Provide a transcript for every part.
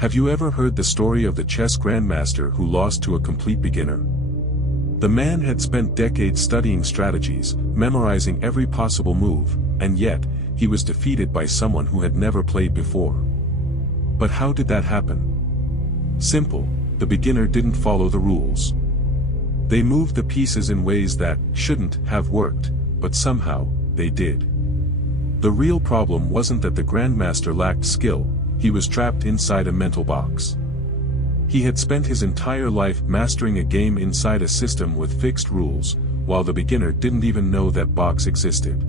Have you ever heard the story of the chess grandmaster who lost to a complete beginner? The man had spent decades studying strategies, memorizing every possible move, and yet, he was defeated by someone who had never played before. But how did that happen? Simple, the beginner didn't follow the rules. They moved the pieces in ways that shouldn't have worked, but somehow, they did. The real problem wasn't that the grandmaster lacked skill, he was trapped inside a mental box. He had spent his entire life mastering a game inside a system with fixed rules, while the beginner didn't even know that box existed.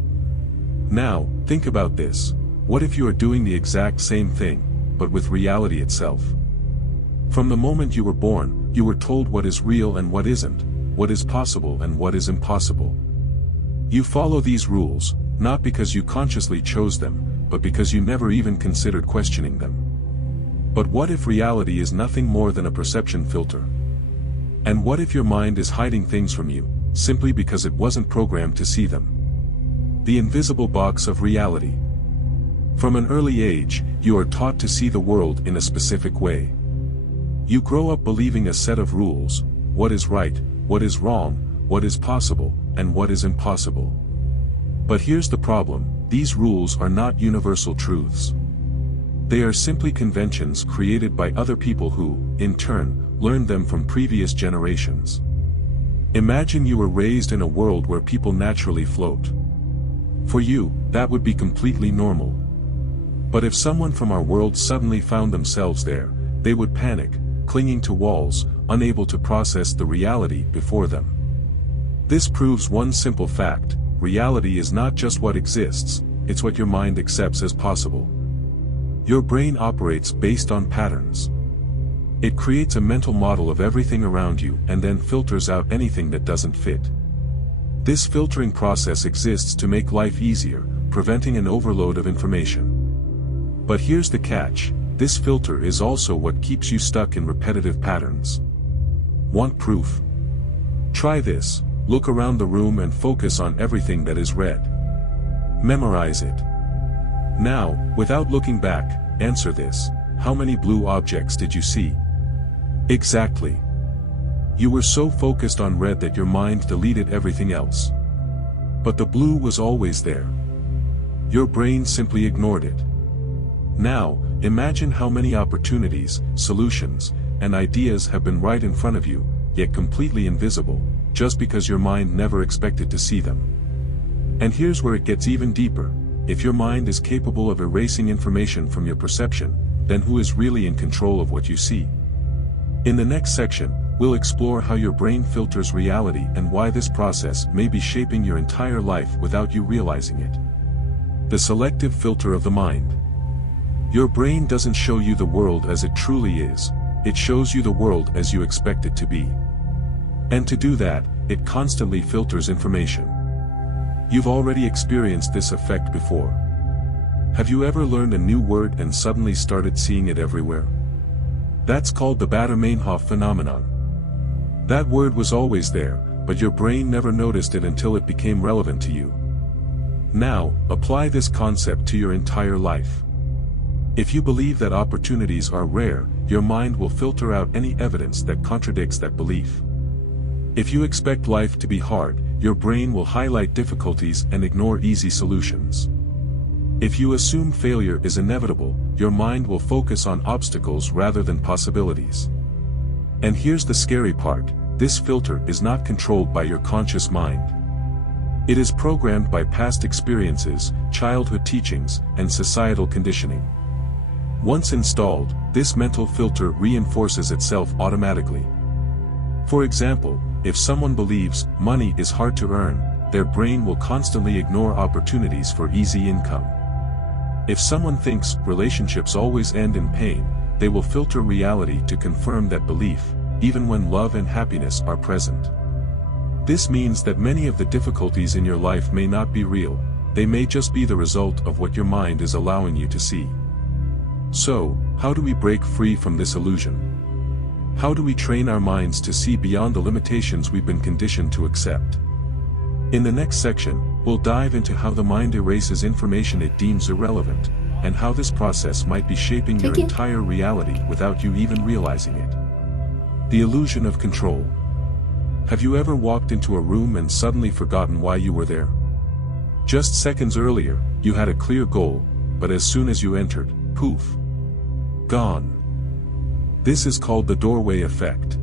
Now, think about this. What if you are doing the exact same thing, but with reality itself? From the moment you were born, you were told what is real and what isn't, what is possible and what is impossible. You follow these rules, not because you consciously chose them, but because you never even considered questioning them. But what if reality is nothing more than a perception filter? And what if your mind is hiding things from you, simply because it wasn't programmed to see them? The invisible box of reality. From an early age, you are taught to see the world in a specific way. You grow up believing a set of rules: what is right, what is wrong, what is possible, and what is impossible. But here's the problem: these rules are not universal truths. They are simply conventions created by other people who, in turn, learned them from previous generations. Imagine you were raised in a world where people naturally float. For you, that would be completely normal. But if someone from our world suddenly found themselves there, they would panic, clinging to walls, unable to process the reality before them. This proves one simple fact: reality is not just what exists, it's what your mind accepts as possible. Your brain operates based on patterns. It creates a mental model of everything around you and then filters out anything that doesn't fit. This filtering process exists to make life easier, preventing an overload of information. But here's the catch: this filter is also what keeps you stuck in repetitive patterns. Want proof? Try this: look around the room and focus on everything that is red. Memorize it. Now, without looking back, answer this: how many blue objects did you see? Exactly. You were so focused on red that your mind deleted everything else. But the blue was always there. Your brain simply ignored it. Now, imagine how many opportunities, solutions, and ideas have been right in front of you, yet completely invisible, just because your mind never expected to see them. And here's where it gets even deeper: if your mind is capable of erasing information from your perception, then who is really in control of what you see? In the next section, we'll explore how your brain filters reality and why this process may be shaping your entire life without you realizing it. The selective filter of the mind. Your brain doesn't show you the world as it truly is, it shows you the world as you expect it to be. And to do that, it constantly filters information. You've already experienced this effect before. Have you ever learned a new word and suddenly started seeing it everywhere? That's called the Baader-Meinhof phenomenon. That word was always there, but your brain never noticed it until it became relevant to you. Now, apply this concept to your entire life. If you believe that opportunities are rare, your mind will filter out any evidence that contradicts that belief. If you expect life to be hard, your brain will highlight difficulties and ignore easy solutions. If you assume failure is inevitable, your mind will focus on obstacles rather than possibilities. And here's the scary part: this filter is not controlled by your conscious mind. It is programmed by past experiences, childhood teachings, and societal conditioning. Once installed, this mental filter reinforces itself automatically. For example, if someone believes money is hard to earn, their brain will constantly ignore opportunities for easy income. If someone thinks relationships always end in pain, they will filter reality to confirm that belief, even when love and happiness are present. This means that many of the difficulties in your life may not be real, they may just be the result of what your mind is allowing you to see. So, how do we break free from this illusion? How do we train our minds to see beyond the limitations we've been conditioned to accept? In the next section, we'll dive into how the mind erases information it deems irrelevant, and how this process might be shaping your entire reality without you even realizing it. The illusion of control. Have you ever walked into a room and suddenly forgotten why you were there? Just seconds earlier, you had a clear goal, but as soon as you entered, poof. Gone. This is called the doorway effect.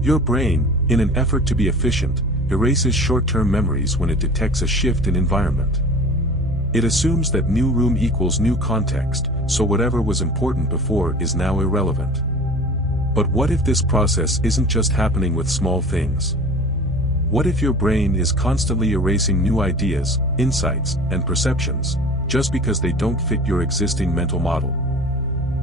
Your brain, in an effort to be efficient, erases short-term memories when it detects a shift in environment. It assumes that new room equals new context, so whatever was important before is now irrelevant. But what if this process isn't just happening with small things? What if your brain is constantly erasing new ideas, insights, and perceptions, just because they don't fit your existing mental model?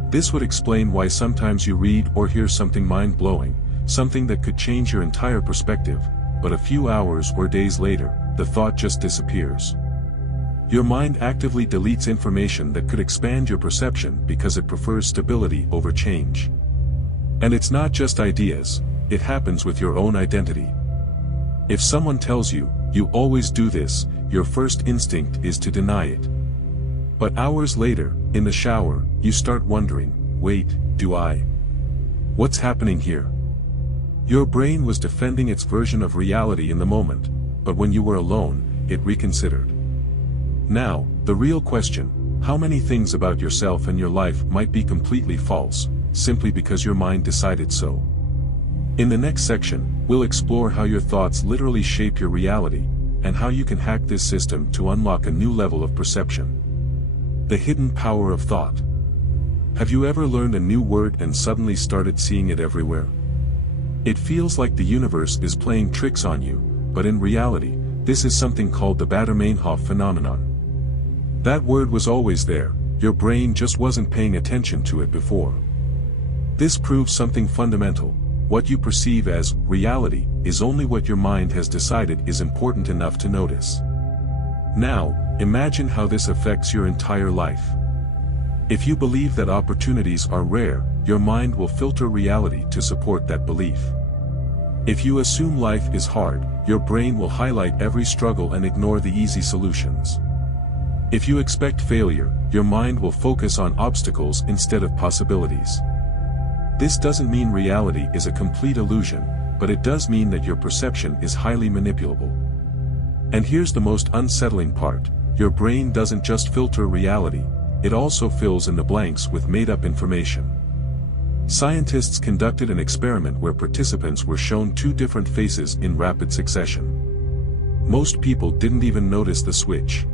This would explain why sometimes you read or hear something mind-blowing, something that could change your entire perspective, but a few hours or days later, the thought just disappears. Your mind actively deletes information that could expand your perception because it prefers stability over change. And it's not just ideas, it happens with your own identity. If someone tells you, "You always do this," your first instinct is to deny it. But hours later, in the shower, you start wondering, "Wait, do I? What's happening here?" Your brain was defending its version of reality in the moment, but when you were alone, it reconsidered. Now, the real question: how many things about yourself and your life might be completely false, simply because your mind decided so? In the next section, we'll explore how your thoughts literally shape your reality, and how you can hack this system to unlock a new level of perception. The hidden power of thought. Have you ever learned a new word and suddenly started seeing it everywhere? It feels like the universe is playing tricks on you, but in reality, this is something called the Baader-Meinhof phenomenon. That word was always there, your brain just wasn't paying attention to it before. This proves something fundamental: what you perceive as reality is only what your mind has decided is important enough to notice. Now, imagine how this affects your entire life. If you believe that opportunities are rare, your mind will filter reality to support that belief. If you assume life is hard, your brain will highlight every struggle and ignore the easy solutions. If you expect failure, your mind will focus on obstacles instead of possibilities. This doesn't mean reality is a complete illusion, but it does mean that your perception is highly manipulable. And here's the most unsettling part: your brain doesn't just filter reality, it also fills in the blanks with made-up information. Scientists conducted an experiment where participants were shown two different faces in rapid succession. Most people didn't even notice the switch.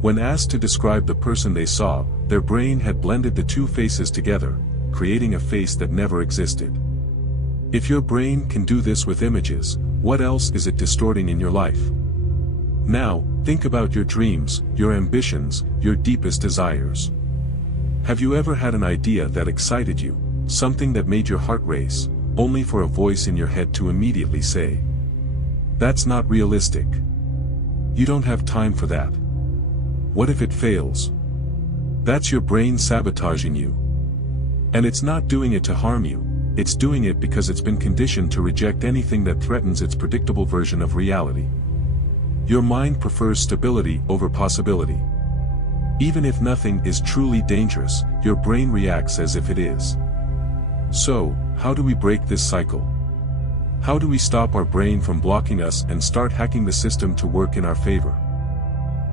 When asked to describe the person they saw, their brain had blended the two faces together, creating a face that never existed. If your brain can do this with images, what else is it distorting in your life? Now, think about your dreams, your ambitions, your deepest desires. Have you ever had an idea that excited you, something that made your heart race, only for a voice in your head to immediately say, "That's not realistic. You don't have time for that. What if it fails?" That's your brain sabotaging you. And it's not doing it to harm you, it's doing it because it's been conditioned to reject anything that threatens its predictable version of reality. Your mind prefers stability over possibility. Even if nothing is truly dangerous, your brain reacts as if it is. So, how do we break this cycle? How do we stop our brain from blocking us and start hacking the system to work in our favor?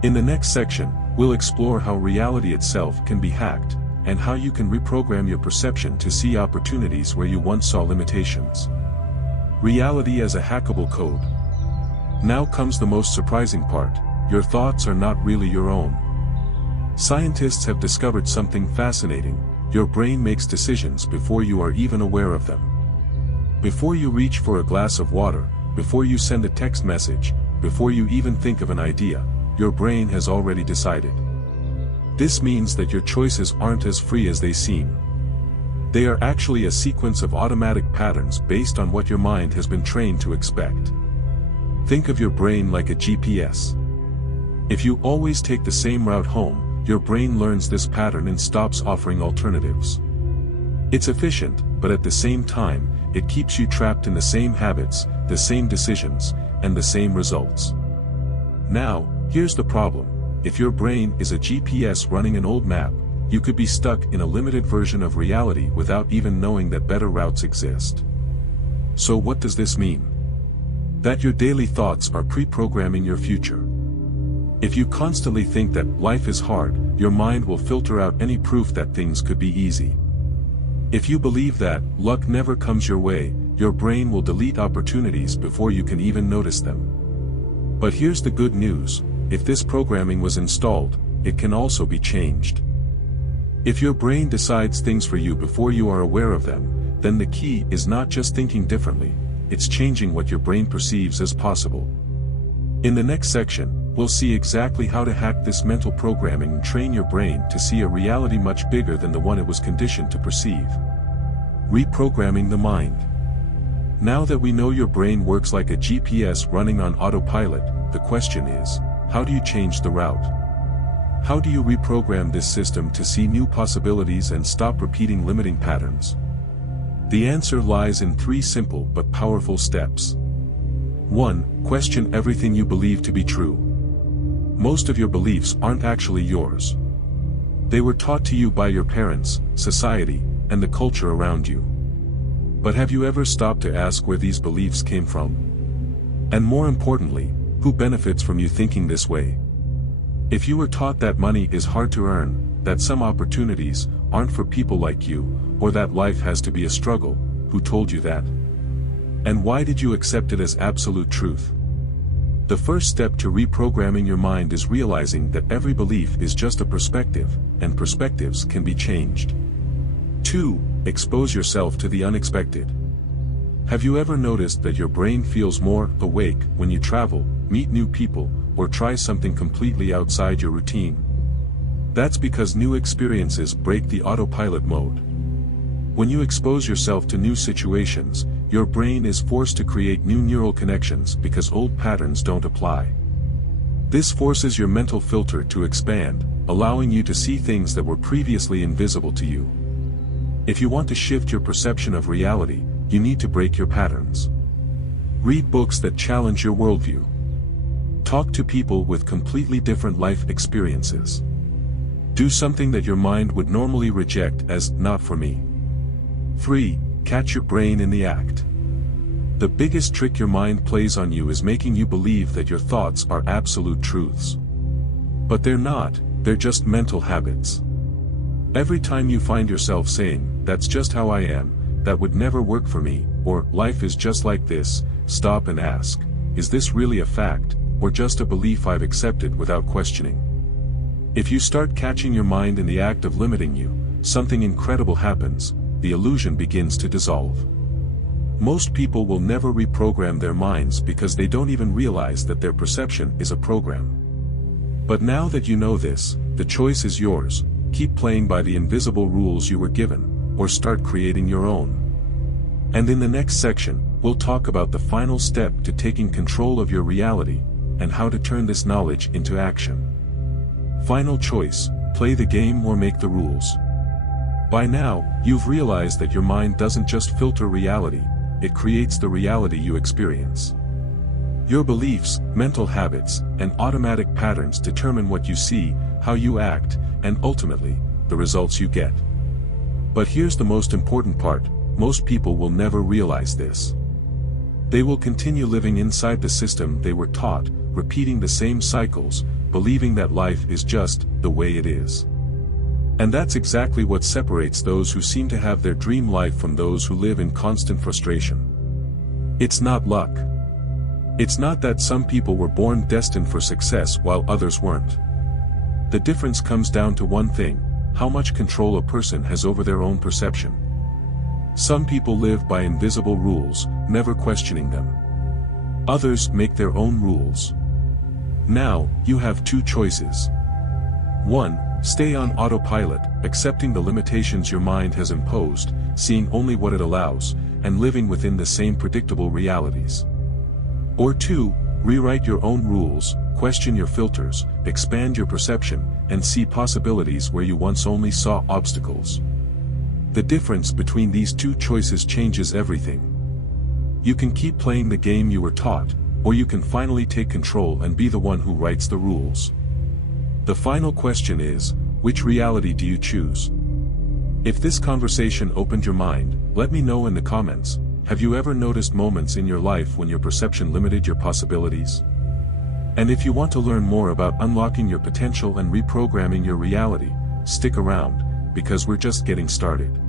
In the next section, we'll explore how reality itself can be hacked, and how you can reprogram your perception to see opportunities where you once saw limitations. Reality as a hackable code. Now comes the most surprising part: your thoughts are not really your own. Scientists have discovered something fascinating: your brain makes decisions before you are even aware of them. Before you reach for a glass of water, before you send a text message, before you even think of an idea, your brain has already decided. This means that your choices aren't as free as they seem. They are actually a sequence of automatic patterns based on what your mind has been trained to expect. Think of your brain like a GPS. If you always take the same route home, your brain learns this pattern and stops offering alternatives. It's efficient, but at the same time, it keeps you trapped in the same habits, the same decisions, and the same results. Now, here's the problem: if your brain is a GPS running an old map, you could be stuck in a limited version of reality without even knowing that better routes exist. So what does this mean? That your daily thoughts are pre-programming your future. If you constantly think that life is hard, your mind will filter out any proof that things could be easy. If you believe that luck never comes your way, your brain will delete opportunities before you can even notice them. But here's the good news: if this programming was installed, it can also be changed. If your brain decides things for you before you are aware of them, then the key is not just thinking differently, it's changing what your brain perceives as possible. In the next section, we'll see exactly how to hack this mental programming and train your brain to see a reality much bigger than the one it was conditioned to perceive. Reprogramming the mind. Now that we know your brain works like a GPS running on autopilot, the question is, how do you change the route? How do you reprogram this system to see new possibilities and stop repeating limiting patterns? The answer lies in 3 simple but powerful steps. 1. Question everything you believe to be true. Most of your beliefs aren't actually yours. They were taught to you by your parents, society, and the culture around you. But have you ever stopped to ask where these beliefs came from? And more importantly, who benefits from you thinking this way? If you were taught that money is hard to earn, that some opportunities aren't for people like you, or that life has to be a struggle, who told you that? And why did you accept it as absolute truth? The first step to reprogramming your mind is realizing that every belief is just a perspective, and perspectives can be changed. 2. Expose yourself to the unexpected. Have you ever noticed that your brain feels more awake when you travel, meet new people, or try something completely outside your routine? That's because new experiences break the autopilot mode. When you expose yourself to new situations, your brain is forced to create new neural connections because old patterns don't apply. This forces your mental filter to expand, allowing you to see things that were previously invisible to you. If you want to shift your perception of reality, you need to break your patterns. Read books that challenge your worldview. Talk to people with completely different life experiences. Do something that your mind would normally reject as not for me. 3. Catch your brain in the act. The biggest trick your mind plays on you is making you believe that your thoughts are absolute truths. But they're not, they're just mental habits. Every time you find yourself saying, "That's just how I am, that would never work for me," or "Life is just like this," stop and ask, is this really a fact, or just a belief I've accepted without questioning? If you start catching your mind in the act of limiting you, something incredible happens: the illusion begins to dissolve. Most people will never reprogram their minds because they don't even realize that their perception is a program. But now that you know this, the choice is yours: keep playing by the invisible rules you were given, or start creating your own. And in the next section, we'll talk about the final step to taking control of your reality, and how to turn this knowledge into action. Final choice: play the game or make the rules. By now, you've realized that your mind doesn't just filter reality, it creates the reality you experience. Your beliefs, mental habits, and automatic patterns determine what you see, how you act, and ultimately, the results you get. But here's the most important part: most people will never realize this. They will continue living inside the system they were taught, repeating the same cycles, believing that life is just the way it is. And that's exactly what separates those who seem to have their dream life from those who live in constant frustration. It's not luck. It's not that some people were born destined for success while others weren't. The difference comes down to one thing: how much control a person has over their own perception. Some people live by invisible rules, never questioning them. Others make their own rules. Now, you have 2 choices. 1. Stay on autopilot, accepting the limitations your mind has imposed, seeing only what it allows, and living within the same predictable realities. Or 2. Rewrite your own rules, question your filters, expand your perception, and see possibilities where you once only saw obstacles. The difference between these 2 choices changes everything. You can keep playing the game you were taught, or you can finally take control and be the one who writes the rules. The final question is, which reality do you choose? If this conversation opened your mind, let me know in the comments. Have you ever noticed moments in your life when your perception limited your possibilities? And if you want to learn more about unlocking your potential and reprogramming your reality, stick around, because we're just getting started.